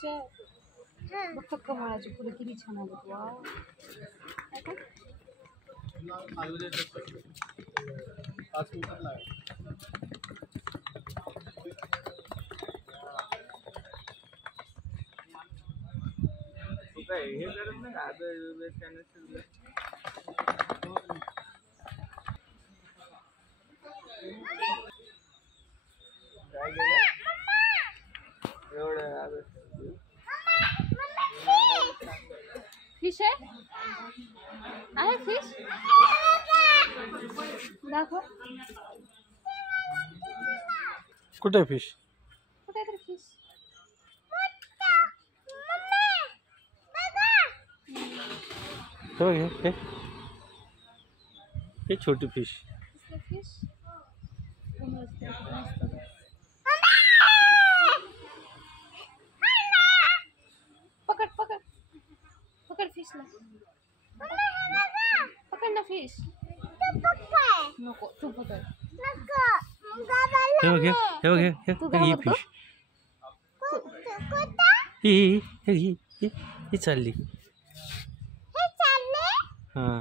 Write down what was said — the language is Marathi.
कलरचे बघ कमळाची फुलं किती छान आली. वाव हे करत नाही काय गेलं एवढं फिश आहे फिश दाखव कुठे फिश कुठे तर फिश हे छोटी फिश फिश पकड पकड पकड फिशला पकड ना फिश नको तू पकड ही फिश ही चालली. हाँ